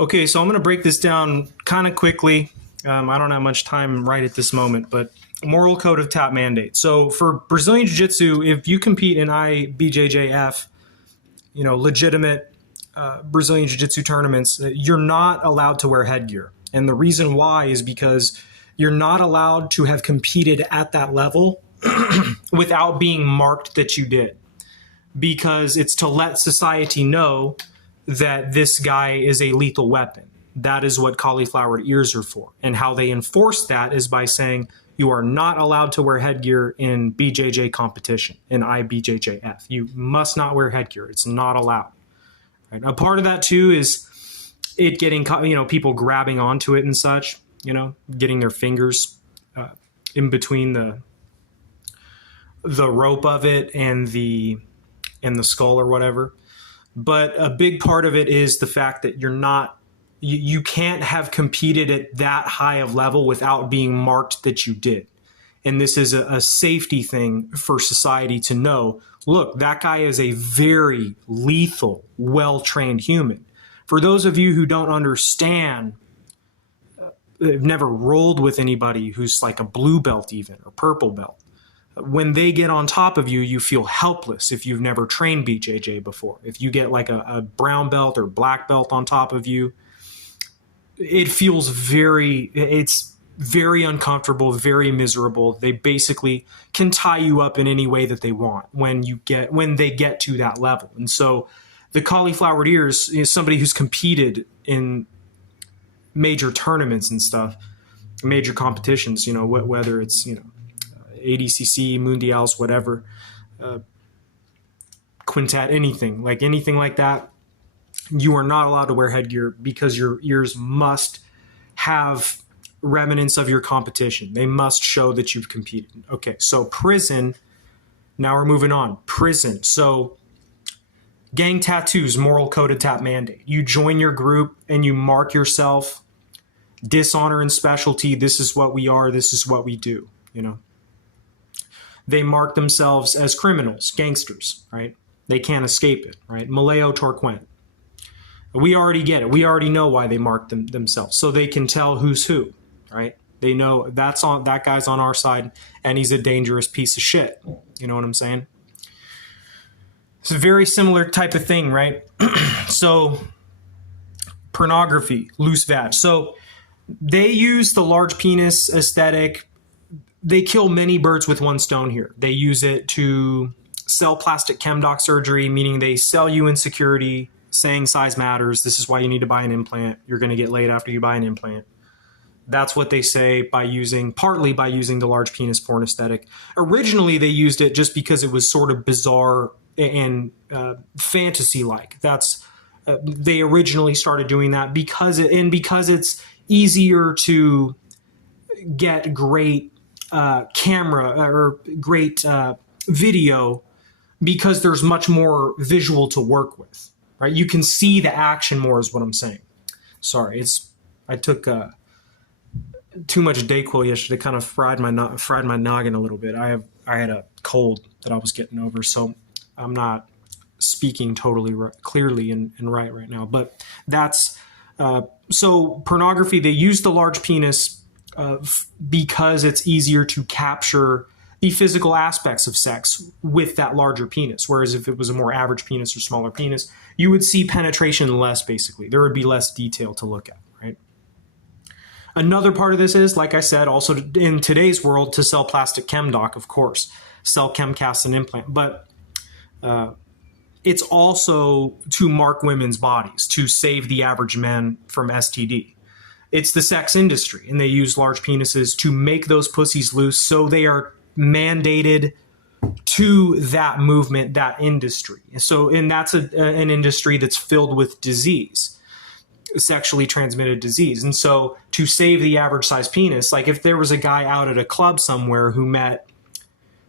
Okay, so I'm going to break this down kind of quickly. I don't have much time right at this moment, but moral code of tap mandate. So for Brazilian Jiu-Jitsu, if you compete in IBJJF, legitimate Brazilian Jiu-Jitsu tournaments, you're not allowed to wear headgear. And the reason why is because you're not allowed to have competed at that level without being marked that you did. Because it's to let society know that this guy is a lethal weapon. That is what cauliflowered ears are for. And how they enforce that is by saying you are not allowed to wear headgear in BJJ competition, in IBJJF. You must not wear headgear. It's not allowed. Right? A part of that too is it getting, people grabbing onto it and such, getting their fingers in between the rope of it and the skull or whatever. But a big part of it is the fact that you can't have competed at that high of level without being marked that you did. And this is a safety thing for society to know, look, that guy is a very lethal, well-trained human. For those of you who don't understand, have never rolled with anybody who's like a blue belt even, or purple belt, when they get on top of you, you feel helpless if you've never trained BJJ before. If you get like a brown belt or black belt on top of you, it's very uncomfortable, very miserable. They basically can tie you up in any way that they want when they get to that level. And so the cauliflowered ears is somebody who's competed in major tournaments and stuff, major competitions, whether it's, ADCC, Mundials, whatever, Quintet, anything like that, you are not allowed to wear headgear because your ears must have remnants of your competition. They must show that you've competed. Okay, so prison, now we're moving on. Prison. So gang tattoos, moral code of tap mandate. You join your group and you mark yourself, dishonor and specialty, this is what we are, this is what we do, They mark themselves as criminals, gangsters, right? They can't escape it, right? Maleo Torquent. We already get it. We already know why they mark themselves. So they can tell who's who, right? They know that guy's on our side and he's a dangerous piece of shit. You know what I'm saying? It's a very similar type of thing, right? So pornography, loose vag. So they use the large penis aesthetic. They kill many birds with one stone here. They use it to sell plastic chemdoc surgery, meaning they sell you insecurity, saying size matters. This is why you need to buy an implant. You're going to get laid after you buy an implant. That's what they say partly by using the large penis porn aesthetic. Originally, they used it just because it was sort of bizarre and fantasy-like. They originally started doing that because it's easier to get great camera or great video because there's much more visual to work with, right? You can see the action more is what I'm saying. Sorry, I took too much Dayquil yesterday, kind of fried my noggin a little bit. I had a cold that I was getting over, so I'm not speaking totally clearly and right now. But that's so pornography. They use the large penis because it's easier to capture the physical aspects of sex with that larger penis. Whereas if it was a more average penis or smaller penis, you would see penetration less, basically. There would be less detail to look at, right? Another part of this is, like I said, also in today's world, to sell plastic chemdoc, of course, sell chemcast and implant. But it's also to mark women's bodies, to save the average man from STD. It's the sex industry, and they use large penises to make those pussies loose, so they are mandated to that movement, that industry. And that's an industry that's filled with disease, sexually transmitted disease. And so to save the average size penis, like if there was a guy out at a club somewhere who met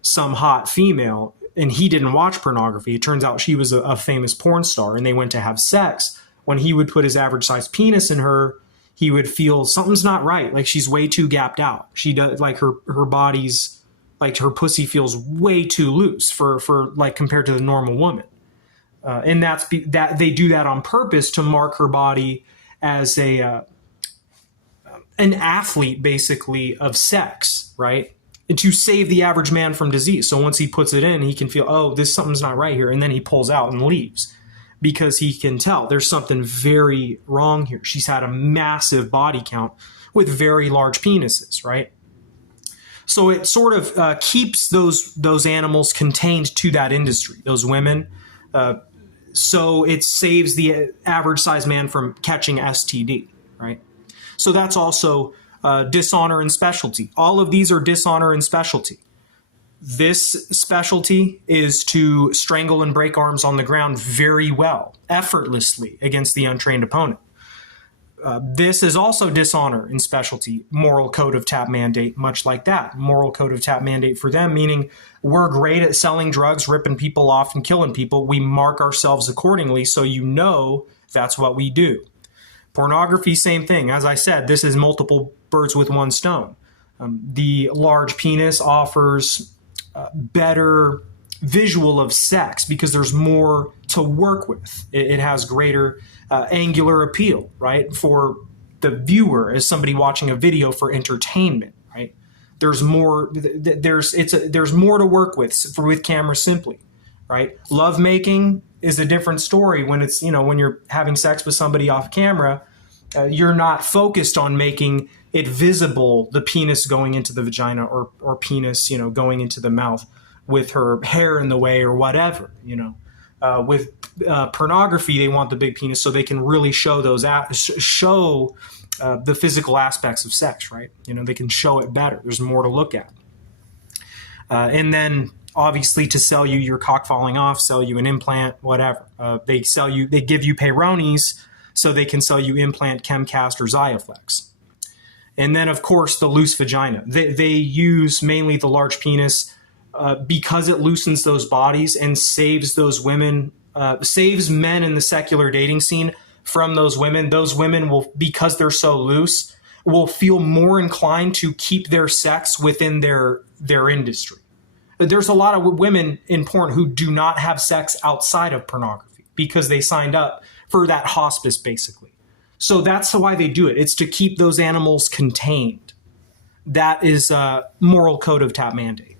some hot female and he didn't watch pornography, it turns out she was a famous porn star and they went to have sex. When he would put his average size penis in her, he would feel something's not right. Like she's way too gapped out. She does, like her body's, like her pussy feels way too loose for like compared to the normal woman. And that they do that on purpose to mark her body as an athlete, basically, of sex, right? And to save the average man from disease. So once he puts it in, he can feel, oh, something's not right here. And then he pulls out and leaves because he can tell there's something very wrong here. She's had a massive body count with very large penises, right? So it sort of keeps those animals contained to that industry, those women. So it saves the average size man from catching STD, right? So that's also dishonor and specialty. All of these are dishonor and specialty. This specialty is to strangle and break arms on the ground very well, effortlessly against the untrained opponent. This is also dishonor and specialty, moral code of tap mandate, much like that. Moral code of tap mandate for them, meaning we're great at selling drugs, ripping people off and killing people. We mark ourselves accordingly, so you know that's what we do. Pornography, same thing. As I said, this is multiple birds with one stone. The large penis offers better visual of sex because there's more to work with. It has greater angular appeal, right, for the viewer as somebody watching a video for entertainment, right? There's more. There's more to work with camera simply, right? Love making is a different story when it's when you're having sex with somebody off camera. You're not focused on making it visible, the penis going into the vagina or penis going into the mouth with her hair in the way or whatever. With pornography, they want the big penis so they can really show the physical aspects of sex, right? They can show it better. There's more to look at. And then obviously to sell you your cock falling off, sell you an implant, whatever. They give you Peyronie's so they can sell you implant, Chemcast, or Xiaflex. And then, of course, the loose vagina. They use mainly the large penis because it loosens those bodies and saves those women, saves men in the secular dating scene from those women. Those women will, because they're so loose, will feel more inclined to keep their sex within their industry. There's a lot of women in porn who do not have sex outside of pornography because they signed up for that hospice, basically. So that's why they do it. It's to keep those animals contained. That is a moral code of tap mandate.